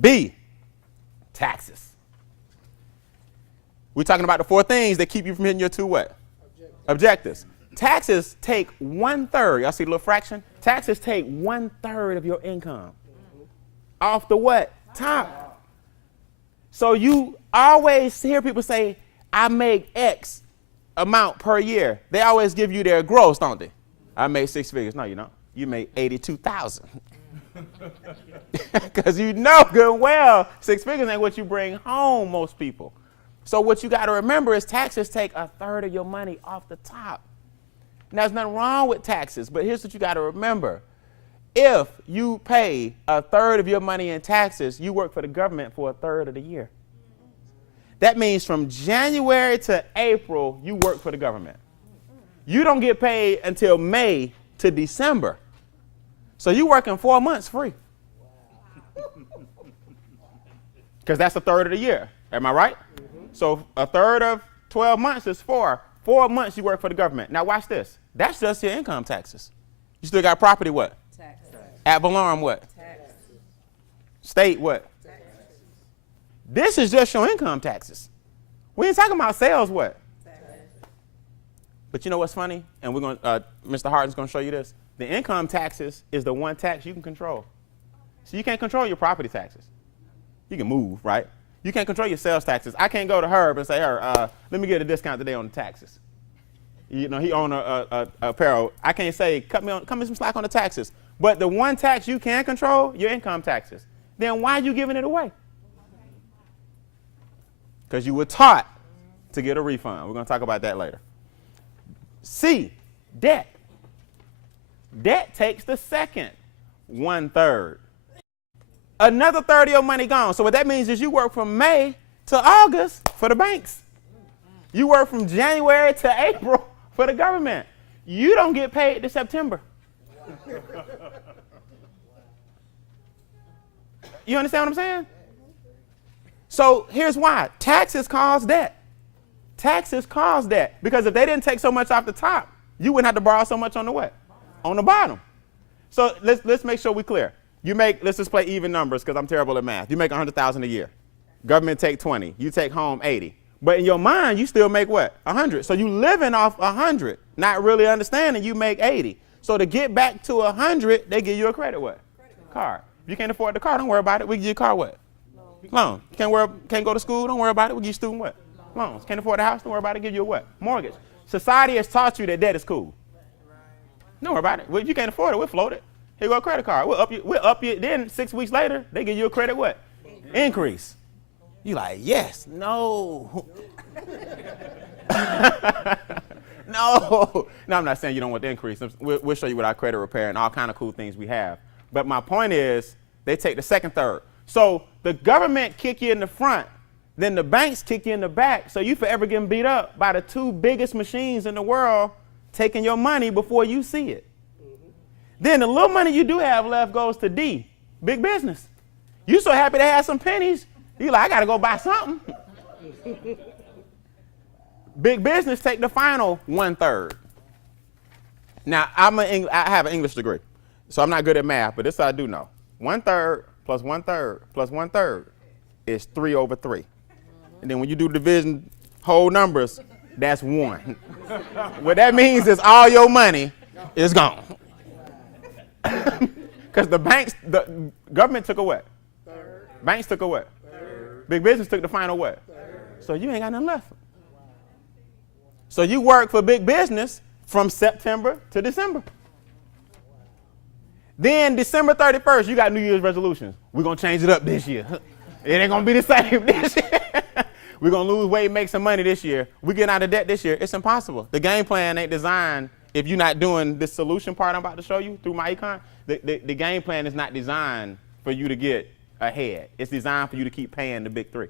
B, taxes. We're talking about the 4 things that keep you from hitting your 2 what? Objectives. Taxes take 1/3. Y'all see the little fraction? Taxes take 1/3 of your income off the what? Top. So you always hear people say, I make X amount per year. They always give you their gross, don't they? I made 6 figures. No, you don't. You made 82,000. Because you know good and well 6 figures ain't what you bring home, most people. So what you got to remember is taxes take 1/3 of your money off the top. Now, there's nothing wrong with taxes, but here's what you got to remember. If you pay 1/3 of your money in taxes, you work for the government for 1/3 of the year. That means from January to April, you work for the government. You don't get paid until May to December. So you're working 4 months free. Because that's 1/3 of the year. Am I right? So 1/3 of 12 months is 4. 4 months you work for the government. Now watch this. That's just your income taxes. You still got property what? Tax. Ad valorem what? Tax. State what? Tax. This is just your income taxes. We ain't talking about sales what? Tax. But you know what's funny? And we're going Mr. Harden's going to show you this. The income taxes is the one tax you can control. So you can't control your property taxes. You can move, right? You can't control your sales taxes. I can't go to Herb and say, Herb, let me get a discount today on the taxes. You know, he owned a apparel. I can't say, cut me some slack on the taxes. But the one tax you can control, your income taxes. Then why are you giving it away? Because you were taught to get a refund. We're going to talk about that later. C, debt. Debt takes the second 1/3. Another 1/3 of your money gone. So what that means is you work from May to August for the banks. You work from January to April for the government. You don't get paid to September. You understand what I'm saying? So here's why. Taxes cause debt. Taxes cause debt. Because if they didn't take so much off the top, you wouldn't have to borrow so much on the what? On the bottom. So let's make sure we're clear. You make, let's just play even numbers because I'm terrible at math. You make $100,000 a year. Government take 20. You take home 80. But in your mind, you still make what? 100. So you living off 100, not really understanding you make 80. So to get back to 100, they give you a credit what? Card. If you can't afford the car, don't worry about it. We give you a car what? Loan. You can't go to school, don't worry about it. We give you student what? Loans. Can't afford the house, don't worry about it. Give you a what? Mortgage. Society has taught you that debt is cool. Don't worry about it. Well, if you can't afford it, we'll float it. Here you go, a credit card. We'll up you. Then 6 weeks later, they give you a credit what? Increase. You like, yes, no. No. No, I'm not saying you don't want the increase. We'll show you what our credit repair and all kind of cool things we have. But my point is, they take the second third. So the government kick you in the front, then the banks kick you in the back, so you forever getting beat up by the 2 biggest machines in the world taking your money before you see it. Then the little money you do have left goes to D, big business. You so happy to have some pennies, you like, I got to go buy something. Big business take the final 1/3. Now, I have an English degree, so I'm not good at math, but this I do know. 1/3 plus 1/3 plus 1/3 is 3/3. And then when you do division whole numbers, that's 1. What that means is all your money is gone. Because the government took a what? Banks took a what? Big business took the final what? So you ain't got nothing left. So you work for big business from September to December. Then December 31st, you got New Year's resolutions. We're going to change it up this year. It ain't going to be the same this year. We're going to lose weight, make some money this year. We get out of debt this year. It's impossible. The game plan ain't designed, if you're not doing this solution part I'm about to show you through my econ, the game plan is not designed for you to get ahead. It's designed for you to keep paying the big 3.